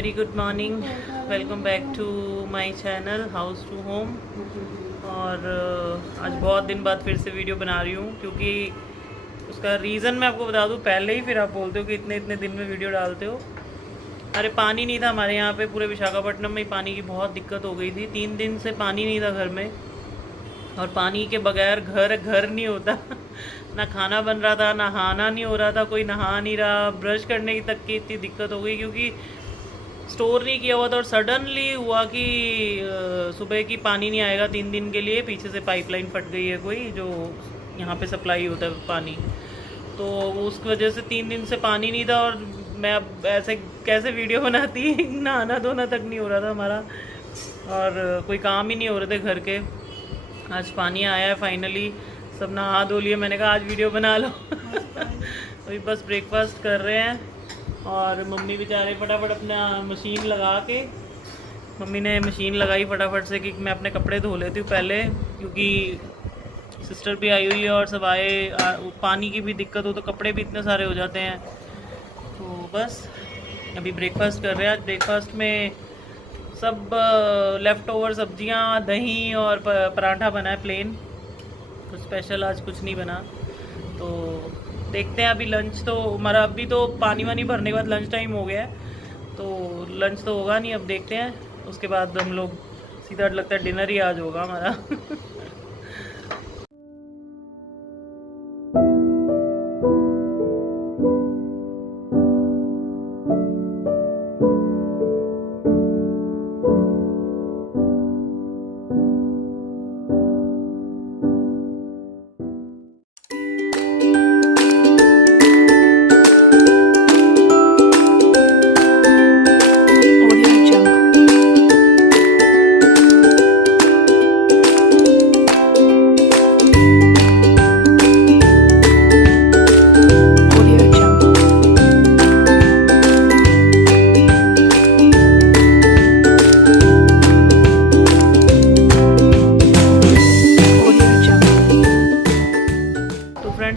Very good morning, welcome back to my channel house to home. और आज बहुत दिन बाद फिर से वीडियो बना रही हूँ, क्योंकि उसका रीज़न मैं आपको बता दूँ पहले ही, फिर आप बोलते हो कि इतने इतने दिन में वीडियो डालते हो। अरे पानी नहीं था हमारे यहाँ पे, पूरे विशाखापट्टनम में पानी की बहुत दिक्कत हो गई थी। 3 दिन से पानी नहीं था घर में, और पानी के बगैर घर नहीं होता। ना खाना बन रहा था, नहाना नहीं हो रहा था, कोई नहा नहीं रहा, ब्रश करने की तक की इतनी दिक्कत हो गई, क्योंकि स्टोर नहीं किया हुआ था। और सडनली हुआ कि सुबह की पानी नहीं आएगा 3 दिन के लिए, पीछे से पाइपलाइन फट गई है कोई, जो यहाँ पे सप्लाई होता है पानी, तो उस वजह से 3 दिन से पानी नहीं था। और मैं अब ऐसे कैसे वीडियो बनाती, नहाना धोना तक नहीं हो रहा था हमारा, और कोई काम ही नहीं हो रहे थे घर के। आज पानी आया है फाइनली, सब नहा धो लिए। मैंने कहा आज वीडियो बना लो। अभी बस ब्रेकफास्ट कर रहे हैं, और मम्मी बेचारे फटाफट अपना मशीन लगा के, मम्मी ने मशीन लगाई फटाफट से कि मैं अपने कपड़े धो लेती हूँ पहले, क्योंकि सिस्टर भी आई हुई है और सब आए, पानी की भी दिक्कत हो तो कपड़े भी इतने सारे हो जाते हैं। तो बस अभी ब्रेकफास्ट कर रहे हैं। आज ब्रेकफास्ट में सब लेफ़्ट ओवर सब्जियां, दही और पराठा बना है प्लेन, कुछ स्पेशल आज कुछ नहीं बना। तो देखते हैं अभी लंच तो हमारा, अभी तो पानी वानी भरने के बाद लंच टाइम हो गया है, तो लंच तो होगा नहीं। अब देखते हैं, उसके बाद हम लोग सीधा लगता है डिनर ही आज होगा हमारा।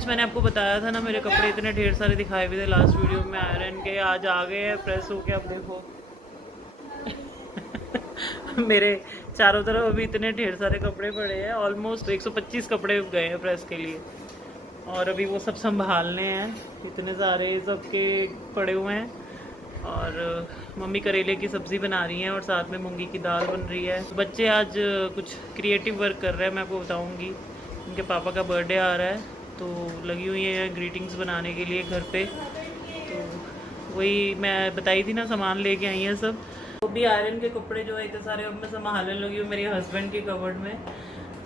मैंने आपको बताया था ना, मेरे कपड़े इतने ढेर सारे दिखाए हुए थे लास्ट वीडियो में आयरन के, आज आ गए हैं प्रेस होके। अब देखो मेरे चारों तरफ अभी इतने ढेर सारे कपड़े पड़े हैं, ऑलमोस्ट 125 कपड़े गए हैं प्रेस के लिए, और अभी वो सब संभालने हैं, इतने सारे सबके पड़े हुए हैं। और मम्मी करेले की सब्ज़ी बना रही हैं, और साथ में मूंगी की दाल बन रही है। तो बच्चे आज कुछ क्रिएटिव वर्क कर रहे हैं, मैं आपको बताऊँगी। उनके पापा का बर्थडे आ रहा है, तो लगी हुई है ग्रीटिंग्स बनाने के लिए घर पे। तो वही मैं बताई थी ना, सामान लेके आई हैं सब। वो भी आयरन के कपड़े जो है इतने सारे, अब मैं संभालने लगी हूँ मेरे हस्बैंड के कवर्ड में।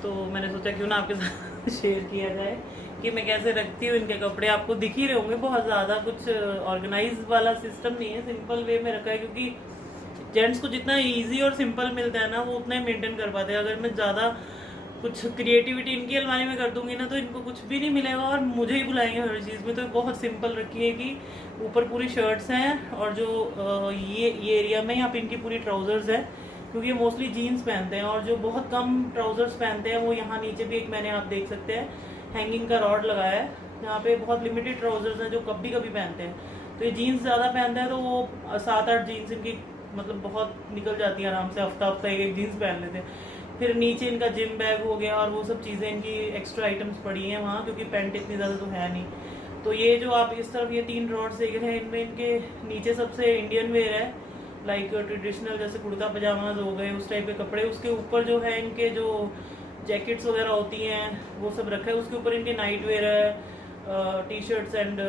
तो मैंने सोचा क्यों ना आपके साथ शेयर किया जाए कि मैं कैसे रखती हूँ इनके कपड़े। आपको दिख ही रहे होंगे, बहुत ज़्यादा कुछ ऑर्गेनाइज वाला सिस्टम नहीं है, सिंपल वे में रखा है, क्योंकि जेंट्स को जितना ईजी और सिंपल मिलता है ना, वो उतना ही मेंटेन कर पाते हैं। अगर मैं ज़्यादा कुछ क्रिएटिविटी इनकी अलमारी में कर दूंगी ना, तो इनको कुछ भी नहीं मिलेगा और मुझे ही बुलाएंगे हर चीज़ में। तो बहुत सिंपल रखी है कि ऊपर पूरी शर्ट्स हैं, और जो ये एरिया में यहाँ पे इनकी पूरी ट्राउजर्स है, क्योंकि ये मोस्टली जीन्स पहनते हैं, और जो बहुत कम ट्राउजर्स पहनते हैं वो यहाँ नीचे भी एक मैंने, आप देख सकते हैं, हैंगिंग का रॉड लगाया है। यहाँ पे बहुत लिमिटेड ट्राउजर्स हैं जो कभी कभी पहनते हैं। तो ये जीन्स ज़्यादा पहनते हैं, तो वो 7-8 जीन्स इनकी मतलब बहुत निकल जाती है आराम से, हफ्ता एक जीन्स पहन लेते हैं। फिर नीचे इनका जिम बैग हो गया, और वो सब चीज़ें इनकी एक्स्ट्रा आइटम्स पड़ी हैं वहाँ, क्योंकि पैंट इतनी ज़्यादा तो है नहीं। तो ये जो आप इस तरफ ये 3 ड्रॉर्स देख रहे हैं, इनमें इनके नीचे सबसे इंडियन वेयर है, लाइक ट्रेडिशनल, जैसे कुर्ता पजामाज हो गए, उस टाइप के कपड़े। उसके ऊपर जो है इनके जो जैकेट्स वगैरह होती हैं वो सब रखा है। उसके ऊपर इनके नाइट वेयर है, टी शर्ट्स एंड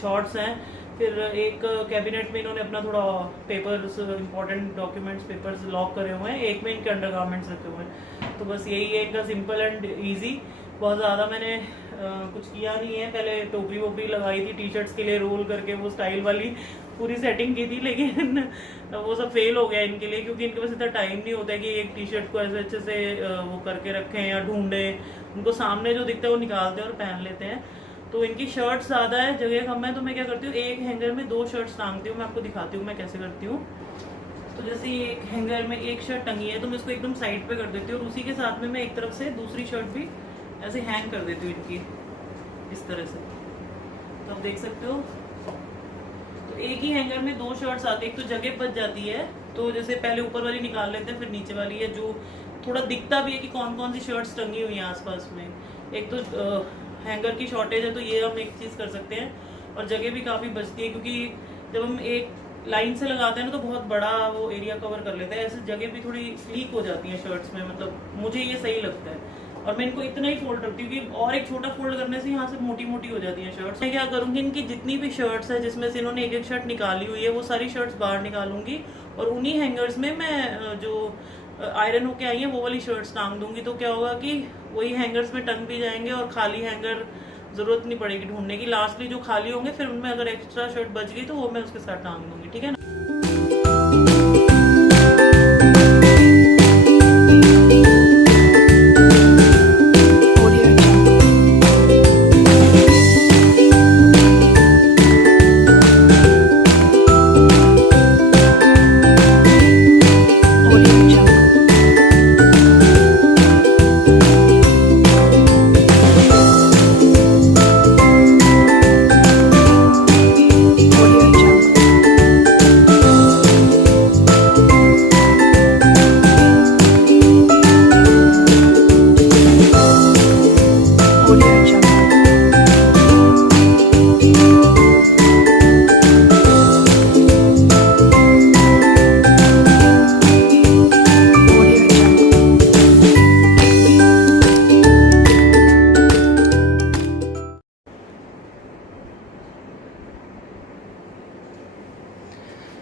शॉर्ट्स हैं। फिर एक कैबिनेट में इन्होंने अपना थोड़ा papers, important documents, papers lock करे हुए हैं, एक में इनके अंडरगारमेंट्स रखे हुए हैं। तो बस यही है इनका सिंपल एंड इजी। बहुत ज़्यादा मैंने कुछ किया नहीं है। पहले टोकरी वोकरी लगाई थी टी शर्ट्स के लिए, रोल करके वो स्टाइल वाली पूरी सेटिंग की थी, लेकिन वो सब फेल हो गया इनके लिए, क्योंकि इनके पास इतना टाइम नहीं होता है कि एक टी शर्ट को ऐसे अच्छे से वो करके रखें या ढूंढें। उनको सामने जो दिखता है वो निकालते हैं और पहन लेते हैं। तो इनकी शर्ट्स ज़्यादा है, जगह कम है, तो मैं क्या करती हूँ, एक हैंगर में 2 शर्ट्स टांगती हूँ। मैं आपको दिखाती हूँ मैं कैसे करती हूँ। तो जैसे एक हैंगर में एक शर्ट टंगी है, तो मैं इसको एकदम साइड पे कर देती हूँ, और उसी के साथ में मैं एक तरफ से दूसरी शर्ट भी ऐसे हैंग कर देती हूँ इनकी, इस तरह से। तो आप देख सकते हो। तो एक ही हैंगर में 2 शर्ट्स आती है, एक तो जगह बच जाती है, तो जैसे पहले ऊपर वाली निकाल लेते हैं, फिर नीचे वाली है जो थोड़ा दिखता भी है कि कौन कौन सी शर्ट्स टंगी हुई हैं आसपास में। एक तो हैंगर की शॉर्टेज है, तो ये हम एक चीज़ कर सकते हैं, और जगह भी काफ़ी बचती है, क्योंकि जब हम एक लाइन से लगाते हैं ना तो बहुत बड़ा वो एरिया कवर कर लेते हैं, ऐसे जगह भी थोड़ी लीक हो जाती है शर्ट्स में, मतलब मुझे ये सही लगता है। और मैं इनको इतना ही फोल्ड रखती हूँ कि और एक छोटा फोल्ड करने से यहाँ से मोटी मोटी हो जाती हैं शर्ट्स। मैं क्या करूँगी, इनकी जितनी भी शर्ट्स है जिसमें से इन्होंने एक एक शर्ट निकाली हुई है, वो सारी शर्ट्स बाहर निकालूंगी, और उन्हीं हैंगर्स में मैं जो आयरन होके आई है वो वाली शर्ट्स टांग दूंगी। तो क्या होगा कि वही हैंगर्स में टंग भी जाएंगे, और खाली हैंगर जरूरत नहीं पड़ेगी ढूंढने की। लास्टली जो खाली होंगे फिर उनमें अगर एक्स्ट्रा शर्ट बच गई तो वो मैं उसके साथ टांग दूंगी, ठीक है ना।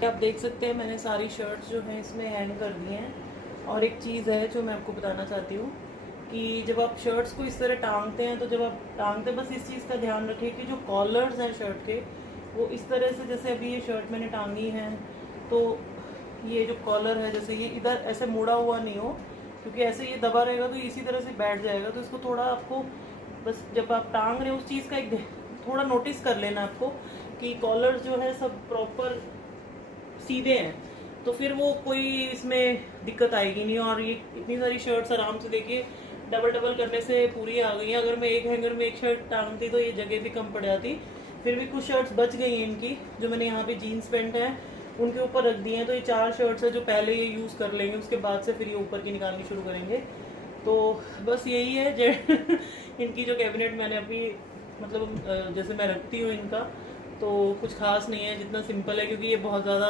आप देख सकते हैं मैंने सारी शर्ट्स जो हैं इसमें हैंग कर दी हैं। और एक चीज़ है जो मैं आपको बताना चाहती हूँ कि जब आप शर्ट्स को इस तरह टांगते हैं, तो जब आप टांगते हैं बस इस चीज़ का ध्यान रखिए कि जो कॉलर्स हैं शर्ट के वो इस तरह से, जैसे अभी ये शर्ट मैंने टांगी है तो ये जो कॉलर है जैसे ये इधर ऐसे मुड़ा हुआ नहीं हो, क्योंकि ऐसे ये दबा रहेगा तो इसी तरह से बैठ जाएगा। तो इसको थोड़ा आपको बस जब आप टांग रहे हो उस चीज़ का एक थोड़ा नोटिस कर लेना आपको कि कॉलर जो है सब प्रॉपर सीधे हैं, तो फिर वो कोई इसमें दिक्कत आएगी नहीं। और ये इतनी सारी शर्ट्स आराम से देखिए डबल डबल करने से पूरी आ गई हैं। अगर मैं एक हैंगर में एक शर्ट टांगती तो ये जगह भी कम पड़ जाती। फिर भी कुछ शर्ट्स बच गई हैं इनकी, जो मैंने यहाँ पे जीन्स पैंट है उनके ऊपर रख दी हैं। तो ये 4 शर्ट्स है जो पहले ये यूज़ कर लेंगे, उसके बाद से फिर ये ऊपर की निकालनी शुरू करेंगे। तो बस यही है इनकी जो कैबिनेट मैंने अभी मतलब जैसे मैं रखती हूँ इनका, तो कुछ खास नहीं है, जितना सिंपल है, क्योंकि ये बहुत ज़्यादा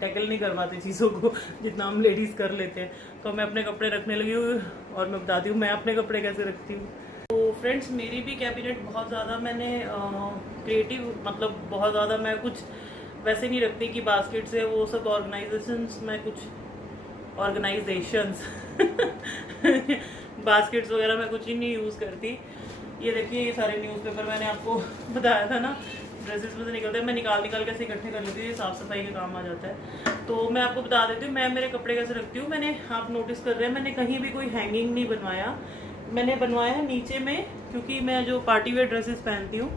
टैकल नहीं करवाते चीज़ों को जितना हम लेडीज़ कर लेते हैं। तो मैं अपने कपड़े रखने लगी हूँ, और मैं बताती हूँ मैं अपने कपड़े कैसे रखती हूँ। तो फ्रेंड्स मेरी भी कैबिनेट बहुत ज़्यादा मैंने क्रिएटिव, मतलब बहुत ज़्यादा मैं कुछ वैसे नहीं रखती कि बास्केट से वो सब ऑर्गेनाइजेशंस, मैं कुछ ऑर्गेनाइजेशंस बास्केट्स वगैरह मैं कुछ ही नहीं यूज़ करती। ये देखिए ये सारे न्यूज़पेपर मैंने आपको बताया था ना, ड्रेसेस में से निकलते हैं, मैं निकाल के ऐसे इकट्ठे कर लेती हूँ, ये साफ़ सफाई के काम आ जाता है। तो मैं आपको बता देती हूँ मैं मेरे कपड़े कैसे रखती हूँ। मैंने, आप नोटिस कर रहे हैं, मैंने कहीं भी कोई हैंगिंग नहीं बनवाया, मैंने बनवाया है नीचे में, क्योंकि मैं जो पार्टी वेयर ड्रेसेस पहनती हूँ।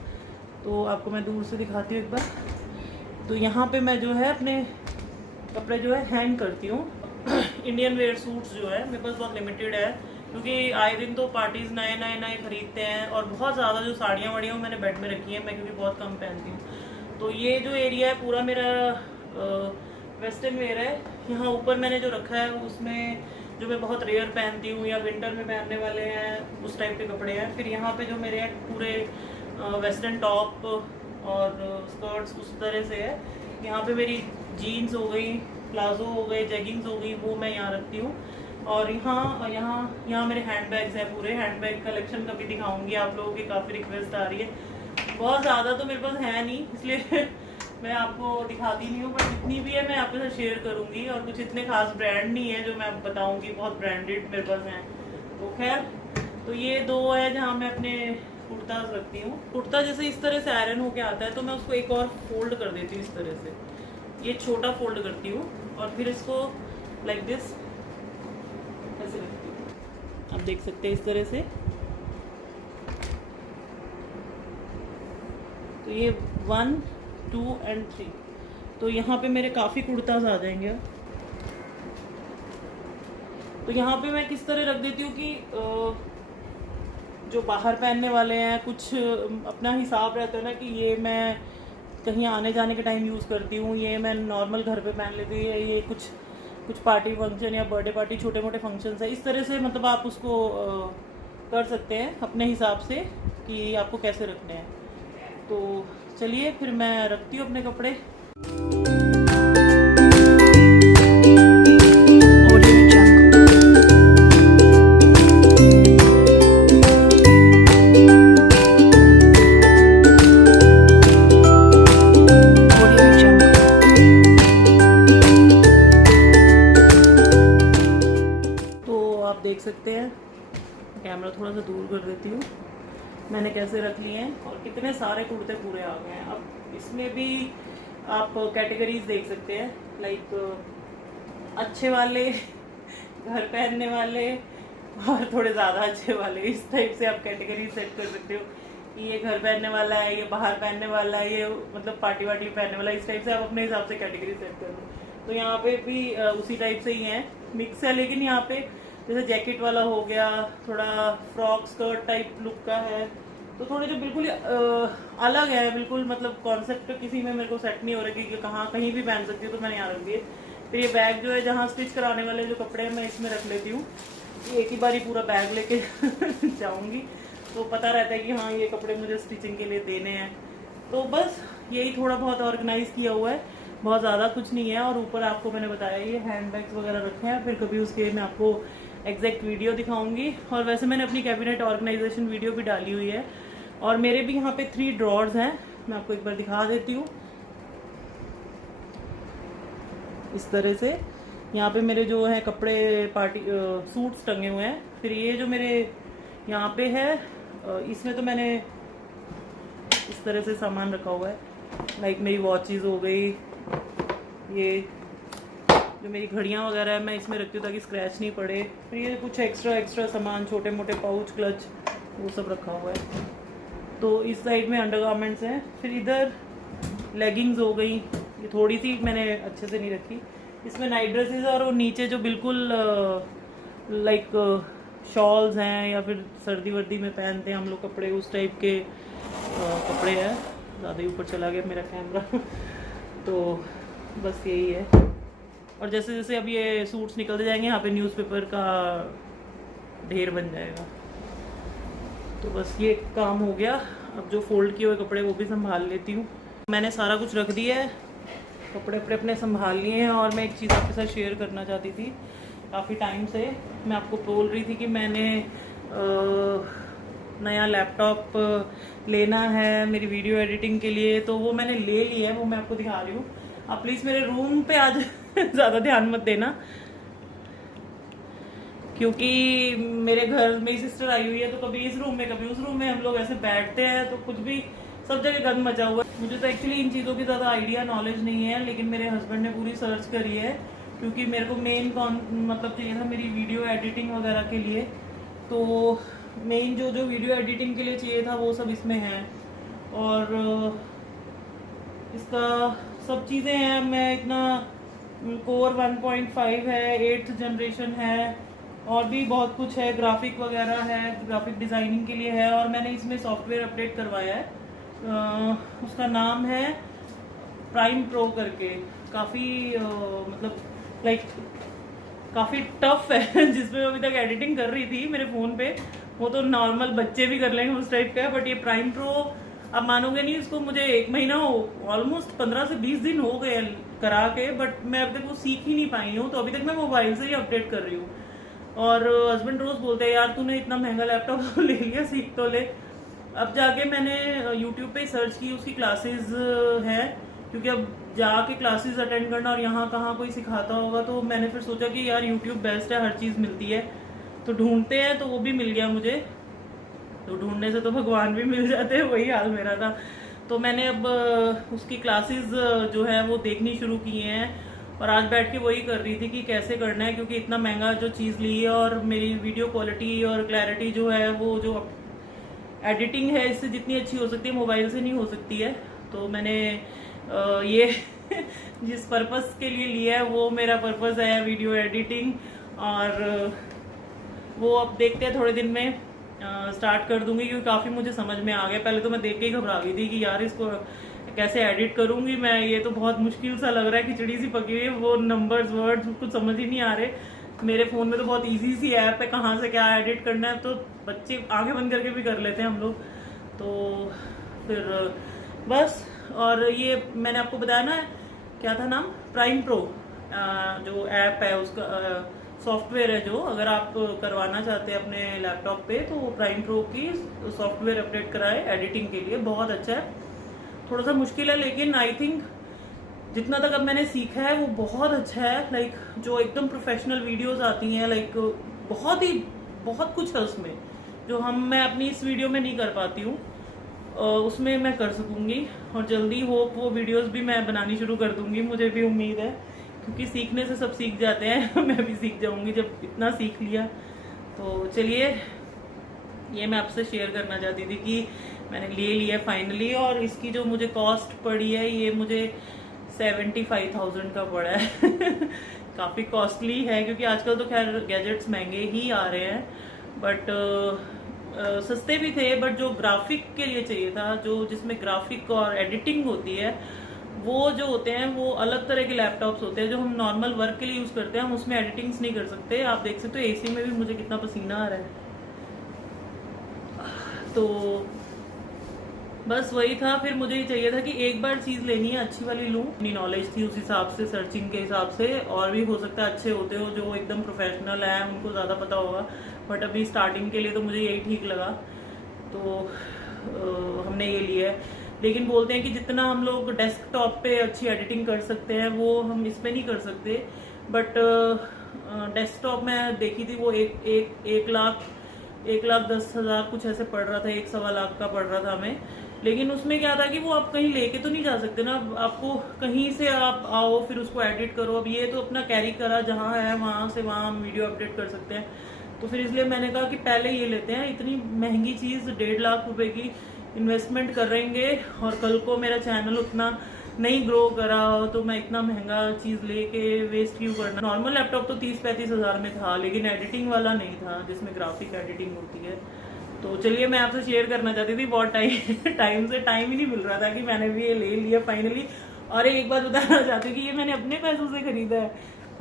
तो आपको मैं दूर से दिखाती हूँ एक बार। तो यहाँ पे मैं जो है अपने कपड़े जो है हैंग करती हूँ। इंडियन वेयर सूट्स जो है मेरे पास बहुत लिमिटेड है, क्योंकि आए दिन तो पार्टीज़ नए नए खरीदते हैं, और बहुत ज़्यादा जो साड़ियाँ वाड़ियाँ मैंने बेड में रखी हैं मैं, क्योंकि बहुत कम पहनती हूँ। तो ये जो एरिया है पूरा मेरा वेस्टर्न वेयर है। यहाँ ऊपर मैंने जो रखा है उसमें जो मैं बहुत रेयर पहनती हूँ या विंटर में पहनने वाले हैं उस टाइप के कपड़े हैं। फिर यहाँ पे जो मेरे पूरे वेस्टर्न टॉप और स्कर्ट्स उस तरह से है। यहाँ पे मेरी जीन्स हो गई, प्लाजो हो गए, जेगिंग्स हो गई, वो मैं यहाँ रखती हूँ। और यहाँ मेरे हैंडबैग्स हैं, पूरे हैंडबैग कलेक्शन कभी दिखाऊंगी आप लोगों की, काफ़ी रिक्वेस्ट आ रही है। बहुत ज़्यादा तो मेरे पास है नहीं, इसलिए मैं आपको दिखाती नहीं हूँ, पर जितनी भी है मैं आपके साथ शेयर करूँगी। और कुछ इतने खास ब्रांड नहीं है जो मैं आपको बताऊँगी, बहुत ब्रांडेड मेरे पास हैं। तो खैर, तो ये 2 है जहाँ मैं अपने कुर्ताज रखती हूँ। कुर्ता जैसे इस तरह से आयरन होके आता है तो मैं उसको एक और फोल्ड कर देती हूँ इस तरह से, ये छोटा फोल्ड करती हूँ, और फिर इसको लाइक दिस ऐसे रखती हूँ। आप देख सकते हैं इस तरह से। तो ये 1, 2 और 3, तो यहाँ पे मेरे काफ़ी कुर्ताज आ जाएंगे। तो यहाँ पे मैं किस तरह रख देती हूँ कि जो बाहर पहनने वाले हैं कुछ अपना हिसाब रहता है ना कि ये मैं कहीं आने जाने के टाइम यूज़ करती हूँ, ये मैं नॉर्मल घर पे पहन लेती हूँ, ये कुछ पार्टी फंक्शन या बर्थडे पार्टी छोटे मोटे फंक्शन है, इस तरह से मतलब आप उसको कर सकते हैं अपने हिसाब से कि आपको कैसे रखने हैं। तो चलिए फिर मैं रखती हूँ अपने कपड़े। देख सकते हैं, कैमरा थोड़ा सा दूर कर देती हूँ, मैंने कैसे रख लिए हैं और कितने सारे कुर्ते पूरे आ गए हैं। अब इसमें भी आप कैटेगरीज देख सकते हैं, लाइक अच्छे वाले, घर पहनने वाले और थोड़े ज़्यादा अच्छे वाले, इस टाइप से आप कैटेगरी सेट कर सकते हो कि ये घर पहनने वाला है, ये बाहर पहनने वाला है, ये मतलब पार्टी वार्टी पहनने वाला है, इस टाइप से आप अपने हिसाब से कैटेगरी सेट कर लो। तो यहाँ पे भी उसी टाइप से ही है, मिक्स है, लेकिन यहाँ पे जैसे जैकेट वाला हो गया, थोड़ा फ्रॉक स्कर्ट टाइप लुक का है, तो थोड़े जो बिल्कुल अलग है, बिल्कुल मतलब कॉन्सेप्ट किसी में मेरे को सेट नहीं हो रहा कि कहाँ कहीं भी पहन सकती हूँ, तो मैंने यहाँ रख दिए। फिर ये बैग जो है, जहाँ स्टिच कराने वाले जो कपड़े हैं मैं इसमें रख लेती हूँ, एक ही बारी पूरा बैग लेके जाऊँगी, तो पता रहता है कि हाँ ये कपड़े मुझे स्टिचिंग के लिए देने हैं। तो बस यही थोड़ा बहुत ऑर्गेनाइज किया हुआ है, बहुत ज़्यादा कुछ नहीं है। और ऊपर आपको मैंने बताया ये हैंड बैग्स वगैरह रखे हैं, फिर कभी उसके मैं आपको एग्जैक्ट वीडियो दिखाऊंगी। और वैसे मैंने अपनी कैबिनेट ऑर्गेनाइजेशन वीडियो भी डाली हुई है, और मेरे भी यहाँ पे 3 ड्रॉर्स हैं, मैं आपको एक बार दिखा देती हूँ। इस तरह से यहाँ पे मेरे जो है कपड़े पार्टी सूट्स टंगे हुए हैं। फिर ये जो मेरे यहाँ पे है, इसमें तो मैंने इस तरह से सामान रखा हुआ है, लाइक मेरी वॉचेस हो गई, ये जो मेरी घड़ियाँ वगैरह है मैं इसमें रखती हूँ ताकि स्क्रैच नहीं पड़े। फिर ये कुछ एक्स्ट्रा सामान, छोटे मोटे पाउच, क्लच, वो सब रखा हुआ है। तो इस साइड में अंडरगारमेंट्स हैं। फिर इधर लेगिंग्स हो गई, ये थोड़ी सी मैंने अच्छे से नहीं रखी, इसमें नाइट ड्रेसेस और वो नीचे जो बिल्कुल लाइक शॉल्स हैं या फिर सर्दी वर्दी में पहनते हैं हम लोग कपड़े, उस टाइप के कपड़े हैं। ज़्यादा ही ऊपर चला गया मेरा कैमरा तो बस यही है। और जैसे जैसे अब ये सूट्स निकलते जाएंगे, यहाँ पे न्यूज़पेपर का ढेर बन जाएगा। तो बस ये काम हो गया। अब जो फोल्ड किए हुए कपड़े वो भी संभाल लेती हूँ। मैंने सारा कुछ रख दिया है, कपड़े अपने संभाल लिए हैं। और मैं एक चीज़ आपके साथ शेयर करना चाहती थी, काफ़ी टाइम से मैं आपको बोल रही थी कि मैंने नया लैपटॉप लेना है मेरी वीडियो एडिटिंग के लिए, तो वो मैंने ले लिया है, वो मैं आपको दिखा रही हूँ। आप प्लीज़ मेरे रूम पे आज ज़्यादा ध्यान मत देना, क्योंकि मेरे घर मेरी सिस्टर आई हुई है, तो कभी इस रूम में कभी उस रूम में हम लोग ऐसे बैठते हैं, तो कुछ भी सब जगह गंद मचा हुआ है। मुझे तो एक्चुअली इन चीज़ों की ज़्यादा आइडिया नॉलेज नहीं है, लेकिन मेरे हस्बैंड ने पूरी सर्च करी है, क्योंकि मेरे को मेन मतलब चाहिए था मेरी वीडियो एडिटिंग वगैरह के लिए। तो मेन जो वीडियो एडिटिंग के लिए चाहिए था वो सब इसमें है, और इसका सब चीज़ें हैं। मैं इतना कोर 1.5 है, 8th जनरेशन है, और भी बहुत कुछ है, ग्राफिक वगैरह है, ग्राफिक डिज़ाइनिंग के लिए है। और मैंने इसमें सॉफ्टवेयर अपडेट करवाया है, उसका नाम है प्राइम प्रो करके। काफ़ी मतलब लाइक काफ़ी टफ है जिसमें मैं अभी तक एडिटिंग कर रही थी मेरे फ़ोन पे, वो तो नॉर्मल बच्चे भी कर लेंगे उस टाइप का है। बट ये प्राइम प्रो आप मानोगे नहीं, इसको मुझे 1 महीना ऑलमोस्ट 15 से 20 दिन हो गए करा के, बट मैं अब तक वो सीख ही नहीं पाई हूँ। तो अभी तक मैं मोबाइल से ही अपडेट कर रही हूँ। और हस्बैंड रोज़ बोलते हैं यार तूने इतना महंगा लैपटॉप ले लिया, सीख तो ले। अब जाके मैंने यूट्यूब पे सर्च की, उसकी क्लासेस हैं, क्योंकि अब जाके क्लासेस अटेंड करना और यहाँ कहाँ कोई सिखाता होगा, तो मैंने फिर सोचा कि यार यूट्यूब बेस्ट है, हर चीज़ मिलती है। तो ढूंढते हैं, तो वो भी मिल गया मुझे। तो ढूंढने से तो भगवान भी मिल जाते हैं, वही हाल मेरा था। तो मैंने अब उसकी क्लासेस जो है वो देखनी शुरू की हैं, और आज बैठ के वही कर रही थी कि कैसे करना है, क्योंकि इतना महंगा जो चीज़ ली है, और मेरी वीडियो क्वालिटी और क्लैरिटी जो है, वो जो एडिटिंग है इससे जितनी अच्छी हो सकती है मोबाइल से नहीं हो सकती है। तो मैंने ये जिस पर्पस के लिए लिया है वो मेरा पर्पस है वीडियो एडिटिंग, और वो अब देखते हैं थोड़े दिन में स्टार्ट कर दूंगी, क्योंकि काफ़ी मुझे समझ में आ गया। पहले तो मैं देख के ही घबरा गई थी कि यार इसको कैसे एडिट करूँगी मैं, ये तो बहुत मुश्किल सा लग रहा है, खिचड़ी सी पकी हुई है, वो नंबर्स वर्ड्स कुछ समझ ही नहीं आ रहे। मेरे फ़ोन में तो बहुत इजी सी ऐप है, कहाँ से क्या एडिट करना है, तो बच्चे आंखें बंद करके भी कर लेते हैं हम लोग। तो फिर बस, और ये मैंने आपको बताया ना, क्या था नाम, प्राइम प्रो जो ऐप है उसका सॉफ्टवेयर है, जो अगर आप करवाना चाहते हैं अपने लैपटॉप पे तो प्राइम प्रो की सॉफ्टवेयर अपडेट कराए एडिटिंग के लिए, बहुत अच्छा है। थोड़ा सा मुश्किल है लेकिन आई थिंक जितना तक अब मैंने सीखा है वो बहुत अच्छा है। लाइक जो एकदम प्रोफेशनल वीडियोस आती हैं, लाइक बहुत कुछ है उसमें जो मैं अपनी इस वीडियो में नहीं कर पाती हूँ, उसमें मैं कर सकूँगी। और जल्दी होप वो वीडियोस भी मैं बनानी शुरू कर दूँगी, मुझे भी उम्मीद है, क्योंकि सीखने से सब सीख जाते हैं। मैं भी सीख जाऊँगी जब इतना सीख लिया। तो चलिए, ये मैं आपसे शेयर करना चाहती थी कि मैंने ले लिया फाइनली, और इसकी जो मुझे कॉस्ट पड़ी है ये मुझे 75,000 का पड़ा है। काफ़ी कॉस्टली है, क्योंकि आजकल तो खैर गैजेट्स महंगे ही आ रहे हैं, बट सस्ते भी थे। बट जो ग्राफिक के लिए चाहिए था, जो जिसमें ग्राफिक और एडिटिंग होती है, वो जो होते हैं वो अलग तरह के लैपटॉप्स होते हैं जो हम नॉर्मल वर्क के लिए यूज़ करते हैं, हम उसमें एडिटिंग्स नहीं कर सकते। आप देख सकते हो एसी में भी मुझे कितना पसीना आ रहा है। तो बस वही था, फिर मुझे ये चाहिए था कि एक बार चीज़ लेनी है अच्छी वाली लूँ। अपनी नॉलेज थी उस हिसाब से, सर्चिंग के हिसाब से, और भी हो सकता है अच्छे होते हो जो एकदम प्रोफेशनल है, उनको ज़्यादा पता होगा, बट अभी स्टार्टिंग के लिए तो मुझे यही ठीक लगा, तो हमने ये लिया है। लेकिन बोलते हैं कि जितना हम लोग डेस्कटॉप पे अच्छी एडिटिंग कर सकते हैं वो हम इस पे नहीं कर सकते। बट डेस्कटॉप में देखी थी वो एक लाख 1,10,000 कुछ ऐसे पड़ रहा था, 1-1.25 लाख का पड़ रहा था हमें। लेकिन उसमें क्या था कि वो आप कहीं लेके तो नहीं जा सकते ना, आपको कहीं से आप आओ फिर उसको एडिट करो। अब ये तो अपना कैरी करा, जहाँ है वहाँ से वहाँ हम वीडियो अपडेट कर सकते हैं। तो फिर इसलिए मैंने कहा कि पहले ये लेते हैं, इतनी महंगी चीज़ 1.5 लाख रुपए की इन्वेस्टमेंट करेंगे, और कल को मेरा चैनल उतना नहीं ग्रो करा हो तो मैं इतना महंगा चीज़ लेके वेस्ट क्यों करना। नॉर्मल लैपटॉप तो 30-35 हज़ार में था, लेकिन एडिटिंग वाला नहीं था जिसमें ग्राफिक एडिटिंग होती है। तो चलिए, मैं आपसे शेयर करना चाहती थी, बहुत टाइम ही नहीं मिल रहा था कि मैंने भी ये ले लिया फाइनली। और एक बात बताना चाहती हूँ कि ये मैंने अपने पैसों से खरीदा है,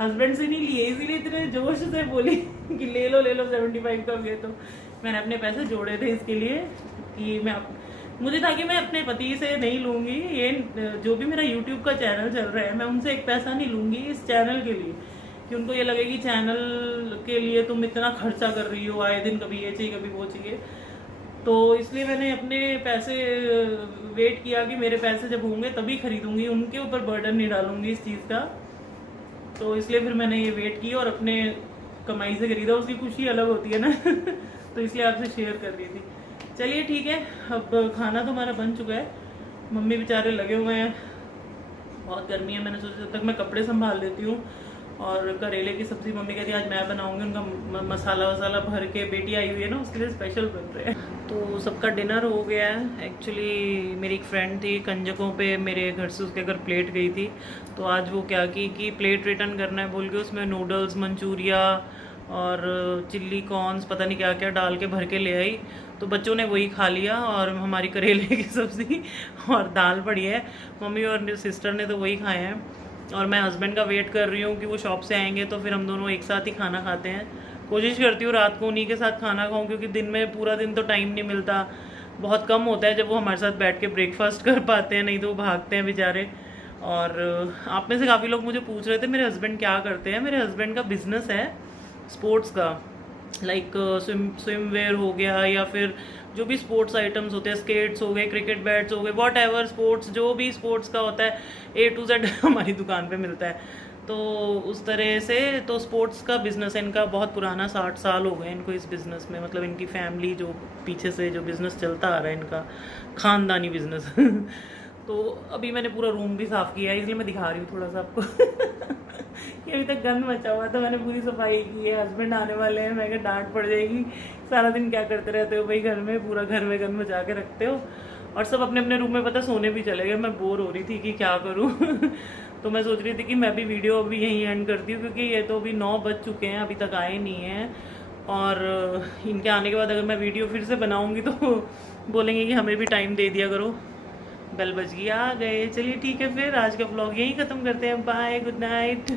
हस्बैंड से नहीं लिए, इसीलिए इतने जोश से बोली कि ले लो 75 का भी। तो मैंने अपने पैसे जोड़े थे इसके लिए कि मुझे था कि मैं अपने पति से नहीं लूँगी, ये जो भी मेरा यूट्यूब का चैनल चल रहा है मैं उनसे एक पैसा नहीं लूँगी इस चैनल के लिए, कि उनको ये लगे कि चैनल के लिए तुम इतना खर्चा कर रही हो, आए दिन कभी ये चाहिए कभी वो चाहिए। तो इसलिए मैंने अपने पैसे वेट किया कि मेरे पैसे जब होंगे तभी खरीदूंगी, उनके ऊपर बर्डन नहीं डालूंगी इस चीज़ का। तो इसलिए फिर मैंने ये वेट की और अपने कमाई से खरीदा, उसकी खुशी अलग होती है ना। तो इसलिए आपसे शेयर कर रही थी। चलिए ठीक है, अब खाना तो हमारा बन चुका है, मम्मी बेचारे लगे हुए हैं, बहुत गर्मी है। मैंने सोचा जब तक मैं कपड़े संभाल लेती हूँ, और करेले की सब्ज़ी मम्मी कहती है आज मैं बनाऊंगी, उनका मसाला वसाला भर के, बेटी आई हुई है ना उसके लिए स्पेशल बन रहे हैं। तो सबका डिनर हो गया है। एक्चुअली मेरी एक फ्रेंड थी कंजकों पे, मेरे घर से उसके घर प्लेट गई थी, तो आज वो क्या की कि प्लेट रिटर्न करना है बोल के उसमें नूडल्स, मंचूरिया और चिल्ली कॉर्न्स पता नहीं क्या क्या डाल के भर के ले आई। तो बच्चों ने वही खा लिया, और हमारी करेले की सब्ज़ी और दाल पड़ी है, मम्मी और सिस्टर ने तो वही खाए हैं। और मैं हस्बैंड का वेट कर रही हूँ कि वो शॉप से आएंगे तो फिर हम दोनों एक साथ ही खाना खाते हैं। कोशिश करती हूँ रात को उन्हीं के साथ खाना खाऊं, क्योंकि दिन में पूरा दिन तो टाइम नहीं मिलता, बहुत कम होता है जब वो हमारे साथ बैठ के ब्रेकफास्ट कर पाते हैं, नहीं तो वो भागते हैं बेचारे। और आप में से काफ़ी लोग मुझे पूछ रहे थे मेरे हस्बैंड क्या करते हैं। मेरे हस्बैंड का बिजनेस है स्पोर्ट्स का, लाइक स्विमवेयर हो गया, या फिर जो भी स्पोर्ट्स आइटम्स होते हैं, स्केट्स हो गए, क्रिकेट बैट्स हो गए, वॉट एवर स्पोर्ट्स, जो भी स्पोर्ट्स का होता है A to Z हमारी दुकान पे मिलता है। तो उस तरह से तो स्पोर्ट्स का बिज़नेस है इनका, बहुत पुराना, 60 साल हो गए इनको इस बिज़नेस में। मतलब इनकी फैमिली जो पीछे से जो बिज़नेस चलता आ रहा है इनका, ख़ानदानी बिज़नेस। तो अभी मैंने पूरा रूम भी साफ़ किया है, इसलिए मैं दिखा रही हूँ थोड़ा सा आपको। कि अभी तक गंद मचा हुआ था, मैंने पूरी सफाई की है। हस्बैंड आने वाले हैं, मैं क्या डांट पड़ जाएगी, सारा दिन क्या करते रहते हो भाई घर में, पूरा घर में गंद मचा के रखते हो। और सब अपने अपने रूम में पता सोने भी चले गए। मैं बोर हो रही थी कि क्या करूँ। तो मैं सोच रही थी कि मैं भी वीडियो अभी यहीं एंड करती हूँ, क्योंकि ये तो अभी 9 बज चुके हैं, अभी तक आए नहीं हैं। और इनके आने के बाद अगर मैं वीडियो फिर से बनाऊँगी तो बोलेंगे कि हमें भी टाइम दे दिया करो, बेल बज गई, आ गए। चलिए ठीक है, फिर आज का ब्लॉग यहीं ख़त्म करते हैं। Bye, good night.